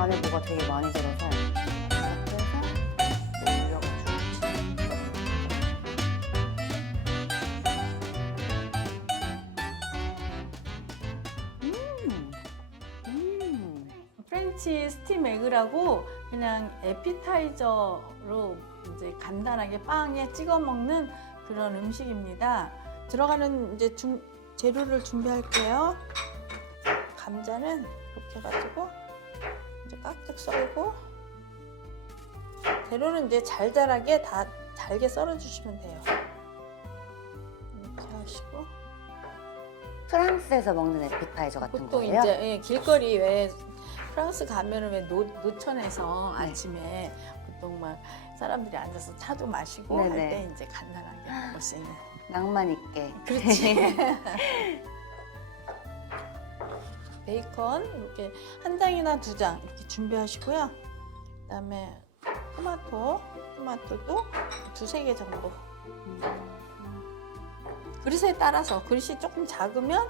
안에 뭐가 되게 많이 들어서 이렇게 해서 또 올려가지고 프렌치 스팀 에그라고 그냥 에피타이저로 이제 간단하게 빵에 찍어 먹는 그런 음식입니다. 들어가는 이제 재료를 준비할게요. 감자는 이렇게 해가지고 이제 깍둑 썰고, 재료는 이제 잘잘하게 다 잘게 썰어 주시면 돼요. 이렇게 하시고, 프랑스에서 먹는 에피타이저 같은 보통 거예요? 이제 예, 길거리 왜 프랑스 가면은 왜 노천에서 네. 아침에 보통 막 사람들이 앉아서 차도 마시고 네네. 할 때 이제 간단하게 먹을 수 있는. 낭만 있게. 그렇지. 베이컨 이렇게 한 장이나 두 장 이렇게 준비하시고요. 그다음에 토마토도 두세 개 정도. 그릇에 따라서 그릇이 조금 작으면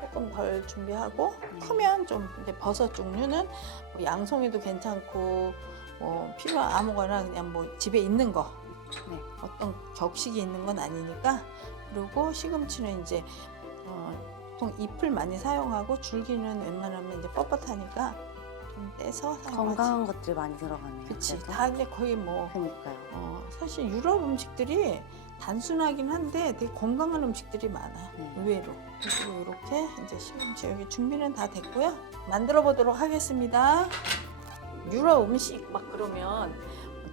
조금 덜 준비하고, 크면 좀 이제 버섯 종류는 뭐 양송이도 괜찮고 뭐 필요한 아무거나 그냥 뭐 집에 있는 거. 네. 어떤 격식이 있는 건 아니니까. 그리고 시금치는 이제 보통 잎을 많이 사용하고 줄기는 웬만하면 이제 뻣뻣하니까 좀 떼서 사용하지. 건강한 것들 많이 들어가네요. 그치. 그래서. 다 근데 거의 뭐 그러니까요. 사실 유럽 음식들이 단순하긴 한데 되게 건강한 음식들이 많아. 네. 의외로. 그리고 이렇게 이제 시금치 여기 준비는 다 됐고요. 만들어 보도록 하겠습니다. 유럽 음식 막 그러면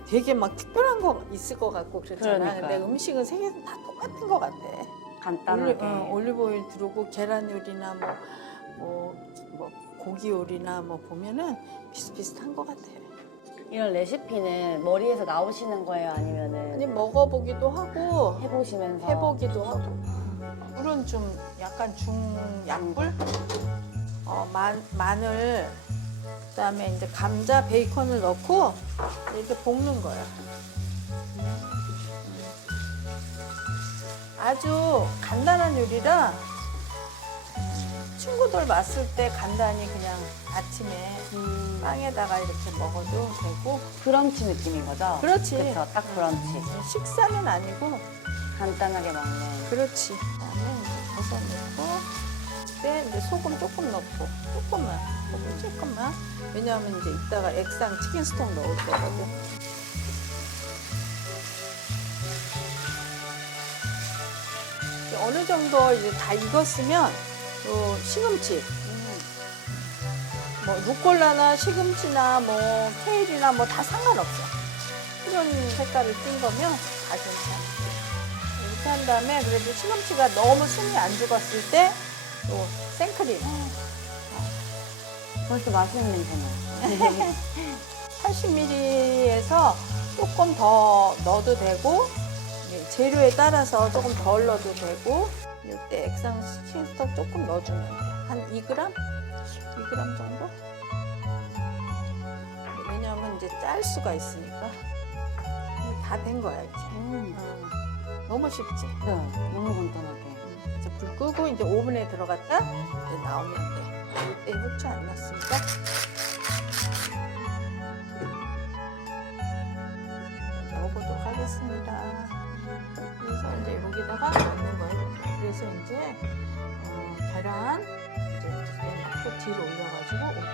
되게 막 특별한 거 있을 것 같고 그렇잖아. 그러니까요. 근데 음식은 세계에서 다 똑같은 것 같아. 간단하게. 올리브오일 두르고 계란 요리나 뭐 고기 요리나 뭐 보면은 비슷비슷한 것 같아요. 이런 레시피는 머리에서 나오시는 거예요? 아니면은 아니 먹어보기도 하고 해보시면서? 해보기도 하고. 물은 좀 약간 중약불. 마늘, 그다음에 이제 감자, 베이컨을 넣고 이렇게 볶는 거야. 아주 간단한 요리라 친구들 왔을 때 간단히 그냥 아침에 빵에다가 이렇게 먹어도 되고. 브런치 느낌인 거죠? 그렇지. 그쵸, 딱 브런치. 식사는 아니고. 간단하게 먹는. 그렇지. 그다음에 이제 버섯 넣고, 그때 이제 소금 조금 넣고, 조금만. 왜냐하면 이제 이따가 액상 치킨 스톡 넣을 거거든. 이제 어느 정도 이제 다 익었으면 요 시금치, 뭐 루꼴라나 시금치나 뭐 케일이나 뭐 다 상관없어. 이런 색깔을 띈 거면 다 괜찮아. 이렇게 한 다음에 그래도 시금치가 너무 숨이 안 죽었을 때 또 생크림 벌써 맛있는 냄새나. 80ml에서 조금 더 넣어도 되고, 재료에 따라서 조금 덜 넣어도 되고, 이때 액상 치킨스톡 조금 넣어주면 돼. 한 2g? 2g 정도? 왜냐하면 이제 짤 수가 있으니까. 다 된 거야 이제. 너무 쉽지? 네, 너무 간단하게. 이제 불 끄고 이제 오븐에 들어갔다 이제 나오면 돼. 이때 후추 안 넣었으니까. 넣어보도록 하겠습니다. 그래서 이제 여기다가 넣는 거예요. 그래서 이제 계란 이제 또 뒤로 올려가지고 오븐에.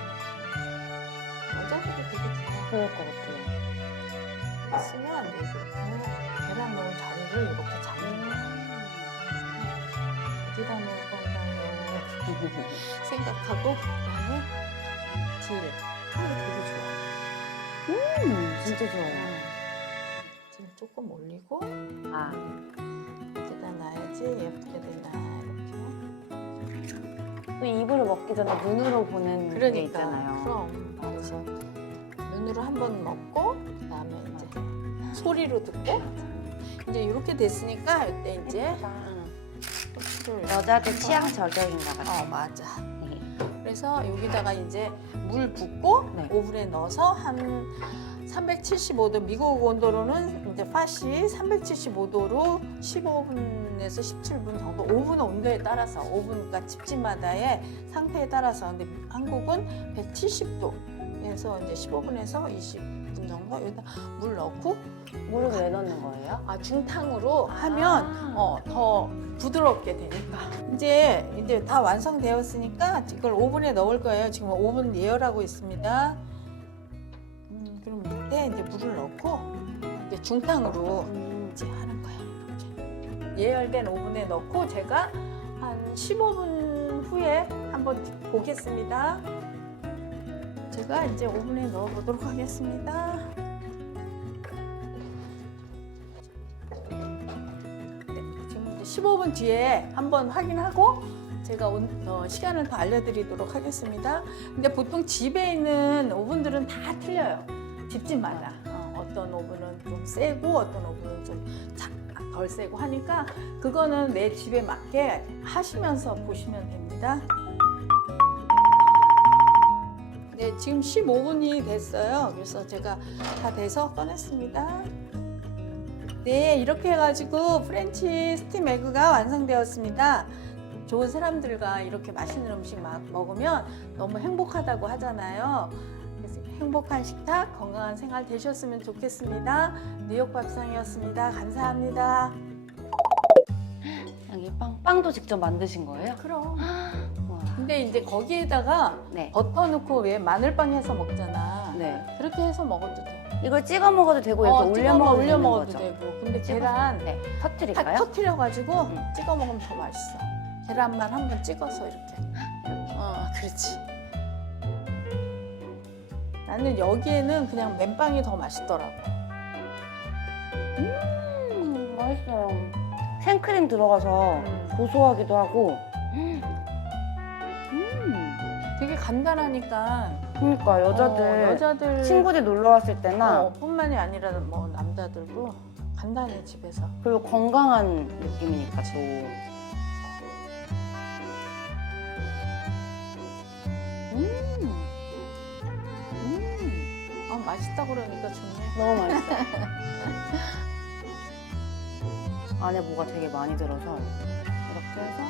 여자들이 되게 좋아. 그럴 것 같아요. 했으면 이제 이렇게 계란 넣은 자리를 이렇게 잡는 거야. 어디다 넣을 건가요? 생각하고 그다음에 딜 향이 되게 좋아. 진짜 좋아요. 딜 조금 올리고 아, 여기다 놔야지 예쁘게 되나 이렇게. 또 입으로 먹기 전에 눈으로 보는 게 있잖아요. 그럼 그래서 눈으로 한번 먹고 그다음에 이제 소리로 듣고 이제 이렇게 됐으니까 이때 이제 후추를 여자들 취향 저격인가 봐요. 맞아. 그래서 여기다가 이제 물 붓고 네. 오븐에 넣어서 한 375도, 미국 온도로는 이제 팥이 375도로 15분에서 17분 정도, 오븐 온도에 따라서, 오븐 그러니까 집집마다의 상태에 따라서. 근데 한국은 170도 해서 이제 15분에서 20분 정도 여기다 물 넣고 물을 왜 넣는 거예요? 중탕으로 하면 더 부드럽게 되니까. 이제 다 완성되었으니까 이걸 오븐에 넣을 거예요. 지금 오븐 예열하고 있습니다. 그럼 이때 이제 물을 넣고 이제 중탕으로 이제 하는 거예요. 이렇게. 예열된 오븐에 넣고 제가 한 15분 후에 한번 보겠습니다. 제가 이제 오븐에 넣어 보도록 하겠습니다. 지금 이제 15분 뒤에 한번 확인하고 제가 시간을 더 알려드리도록 하겠습니다. 근데 보통 집에 있는 오븐들은 다 틀려요. 집집마다. 어떤 오븐은 좀 세고 어떤 오븐은 좀 덜 세고 하니까 그거는 내 집에 맞게 하시면서 보시면 됩니다. 네, 지금 15분이 됐어요. 그래서 제가 다 돼서 꺼냈습니다. 네, 이렇게 해가지고 프렌치 스팀 에그가 완성되었습니다. 좋은 사람들과 이렇게 맛있는 음식 먹으면 너무 행복하다고 하잖아요. 그래서 행복한 식탁, 건강한 생활 되셨으면 좋겠습니다. 뉴욕 밥상이었습니다. 감사합니다. 여기 빵도 직접 만드신 거예요? 그럼. 와. 근데 이제 거기에다가 네. 버터 넣고 왜 마늘빵 해서 먹잖아. 네. 그렇게 해서 먹어도 돼. 이걸 찍어 먹어도 되고 이렇게 올려 먹어도 올려 되는 먹어도 거죠? 되고. 근데 찍어서? 계란 네. 탁 터트릴까요? 터트려가지고 찍어 먹으면 더 맛있어. 계란만 한번 찍어서 이렇게. 그렇지. 나는 여기에는 그냥 맨빵이 더 맛있더라고. 맛있어요. 생크림 들어가서 고소하기도 하고. 되게 간단하니까. 그러니까 여자들 친구들 놀러 왔을 때나 뿐만이 아니라 뭐 남자들도 간단해 집에서. 그리고 건강한 느낌이니까 또. 맛있다고 그러니까 좋네. 너무 맛있어요. 안에 뭐가 되게 많이 들어서 이렇게 해서